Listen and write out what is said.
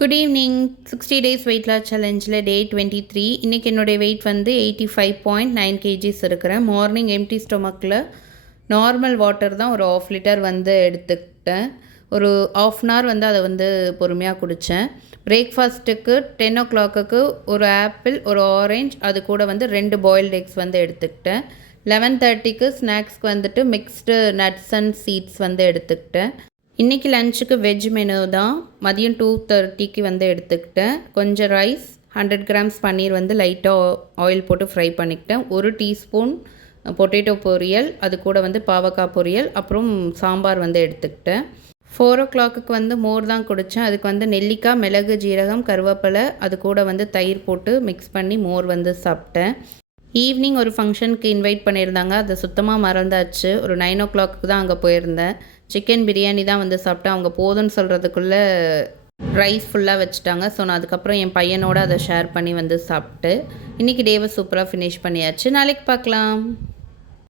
Good evening. 60 days weight loss சேலஞ்சில் day 23. இன்றைக்கி என்னுடைய வெயிட் வந்து 85.9 kgs இருக்கிறேன். மார்னிங் எம்டி ஸ்டொமக்கில் நார்மல் வாட்டர் தான் ஒரு 1/2 லிட்டர் வந்து எடுத்துக்கிட்டேன். ஒரு 1/2 அன் ஹவர் வந்து அதை வந்து பொறுமையாக குடித்தேன். பிரேக்ஃபாஸ்ட்டுக்கு 10 o'clock ஒரு ஆப்பிள், ஒரு ஆரஞ்ச், அது கூட வந்து 2 பாயில்டு எக்ஸ் வந்து எடுத்துக்கிட்டேன். 11:30 ஸ்நாக்ஸ்க்கு வந்துட்டு மிக்ஸ்டு நட்ஸ் அண்ட் சீட்ஸ் வந்து எடுத்துக்கிட்டேன். இன்றைக்கி லஞ்சுக்கு வெஜ் மெனு தான். மதியம் 2:30 வந்து எடுத்துக்கிட்டேன். கொஞ்சம் ரைஸ், 100 grams பன்னீர் வந்து லைட்டாக ஆயில் போட்டு ஃப்ரை பண்ணிக்கிட்டேன். 1 டீஸ்பூன் பொட்டேட்டோ பொரியல், அது கூட வந்து பாவக்காய் பொரியல், அப்புறம் சாம்பார் வந்து எடுத்துக்கிட்டேன். 4 o'clock வந்து மோர் தான் குடித்தேன். அதுக்கு வந்து நெல்லிக்காய், மிளகு, ஜீரகம், கருவேப்பிலை, அது கூட வந்து தயிர் போட்டு மிக்ஸ் பண்ணி மோர் வந்து சாப்பிட்டேன். ஈவினிங் ஒரு ஃபங்க்ஷனுக்கு இன்வைட் பண்ணியிருந்தாங்க. அதை சுத்தமாக மறந்தாச்சு. ஒரு 9 o'clock தான் அங்கே போயிருந்தேன். சிக்கன் பிரியாணி தான் வந்து சாப்பிட்டேன். அவங்க போதும்னு சொல்கிறதுக்குள்ளே ரைஸ் ஃபுல்லாக வச்சுட்டாங்க. ஸோ நான் அதுக்கப்புறம் என் பையனோட அதை ஷேர் பண்ணி வந்து சாப்பிட்டு இன்றைக்கி டேவை சூப்பராக ஃபினிஷ் பண்ணியாச்சு. நாளைக்கு பார்க்கலாம்.